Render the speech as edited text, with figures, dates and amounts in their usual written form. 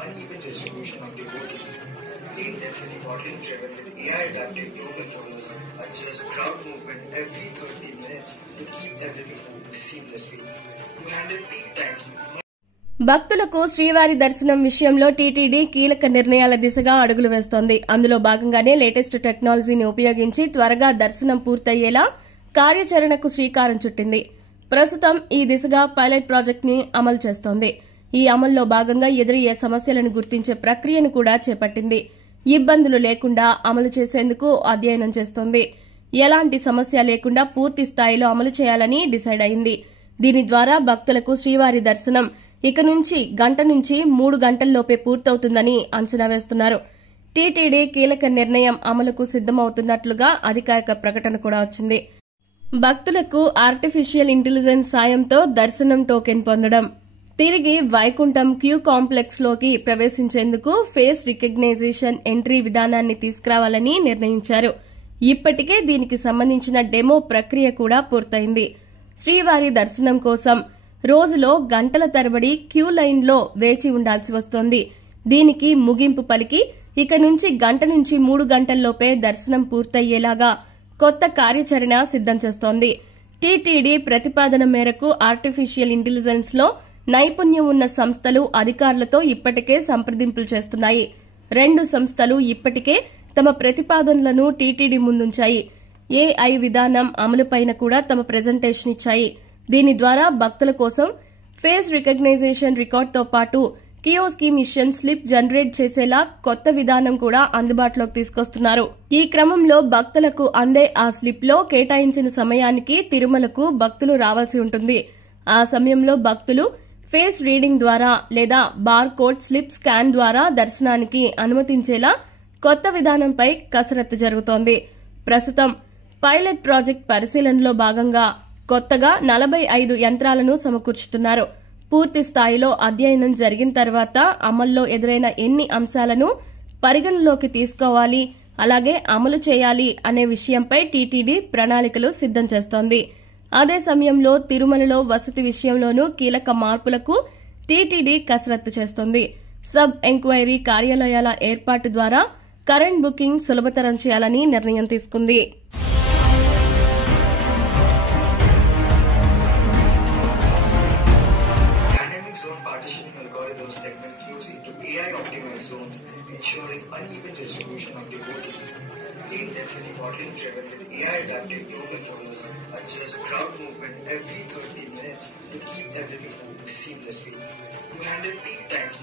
uneven distribution of devotees. Lead density modeling driven with AI-adaptive flow controllers adjust crowd movement every 30 minutes to keep everything moving seamlessly. To handle peak times, భక్తులకు శ్రీవారి దర్శనం విషయంలో TTD కీలక నిర్ణయాల దిశగా అడుగులు వేస్తోంది. అందులో భాగంగానే లేటెస్ట్ టెక్నాలజీని ఉపయోగించి త్వరగా దర్శనం పూర్తయ్యేలా కార్యాచరణకు శ్రీకారం చుట్టింది. ప్రస్తుతం ఈ దిశగా పైలట్ ప్రాజెక్టుని అమలు చేస్తోంది. ఈ అమల్లో భాగంగా ఎదురయ్యే సమస్యలను గుర్తించే ప్రక్రియను కూడా చేపట్టింది. ఇబ్బందులు లేకుండా అమలు చేసేందుకు అధ్యయనం చేస్తోంది. ఎలాంటి సమస్య లేకుండా పూర్తి స్థాయిలో అమలు చేయాలని డిసైడ్ అయింది. దీని ద్వారా భక్తులకు శ్రీవారి దర్శనం ఇక నుంచి గంట నుంచి 3 గంటల్లోపే పూర్తవుతుందని అంచనా వేస్తున్నారు. టీటీడీ కీలక నిర్ణయం అమలుకు సిద్దమవుతున్నట్లుగా అధికారిక ప్రకటన కూడా వచ్చింది. భక్తులకు ఆర్టిఫిషియల్ ఇంటెలిజెన్స్ సాయంతో దర్శనం టోకెన్ పొందడం, తిరిగి వైకుంఠం క్యూ కాంప్లెక్స్ లోకి ప్రవేశించేందుకు ఫేస్ రికగ్నైజేషన్ ఎంట్రీ విధానాన్ని తీసుకురావాలని నిర్ణయించారు. ఇప్పటికే దీనికి సంబంధించిన డెమో ప్రక్రియ కూడా పూర్తయింది. శ్రీవారి దర్శనం కోసం రోజులో గంటల తరబడి క్యూ లైన్లో వేచి ఉండాల్సి వస్తోంది. దీనికి ముగింపు పలికి ఇక నుంచి గంట నుంచి 3 గంటల్లోపే దర్శనం పూర్తయ్యేలాగా కొత్త కార్యాచరణ సిద్దం చేస్తోంది. టీటీడీ ప్రతిపాదన మేరకు ఆర్టిఫిషియల్ ఇంటెలిజెన్స్ లో నైపుణ్యం ఉన్న సంస్థలు అధికారులతో ఇప్పటికే సంప్రదింపులు చేస్తున్నాయి. 2 సంస్థలు ఇప్పటికే తమ ప్రతిపాదనలను టీటీడీ ముందుంచాయి. ఏఐ విధానం అమలుపైన కూడా తమ ప్రెజెంటేషన్ ఇచ్చాయి. దీని ద్వారా భక్తుల కోసం ఫేస్ రికగ్నైజేషన్ రికార్డుతో పాటు కియోస్కీ మిషన్ స్లిప్ జనరేట్ చేసేలా కొత్త విధానం కూడా అందుబాటులోకి తీసుకొస్తున్నారు. ఈ క్రమంలో భక్తులకు అందే ఆ స్లిప్ లో కేటాయించిన సమయానికి తిరుమలకు భక్తులు రావాల్సి ఉంటుంది. ఆ సమయంలో భక్తులు ఫేస్ రీడింగ్ ద్వారా లేదా బార్ కోడ్ స్లిప్ స్కాన్ ద్వారా దర్శనానికి అనుమతించేలా కొత్త విధానంపై కసరత్తు జరుగుతోంది. ప్రస్తుతం పైలట్ ప్రాజెక్ట్ పరిశీలనలో భాగంగా కొత్తగా 45 యంత్రాలను సమకూర్చుతున్నారు. పూర్తి స్థాయిలో అధ్యయనం జరిగిన తర్వాత అమల్లో ఎదురైన ఎన్ని అంశాలను పరిగణలోకి తీసుకోవాలి, అలాగే అమలు చేయాలి అనే విషయంపై టీటీడీ ప్రణాళికలు సిద్దం చేస్తోంది. అదే సమయంలో తిరుమలలో వసతి విషయంలోనూ కీలక మార్పులకు టీటీడీ కసరత్తు చేస్తోంది. సబ్ ఎంక్వైరీ కార్యాలయాల ఏర్పాటు ద్వారా కరెంట్ బుకింగ్ సులభతరం చేయాలని నిర్ణయం తీసుకుంది. segment queues into AI-optimized zones, ensuring uneven distribution of devotees. Lead density modeling driven with AI-adaptive flow controllers adjust crowd movement every 30 minutes to keep everything moving seamlessly. To handle peak times,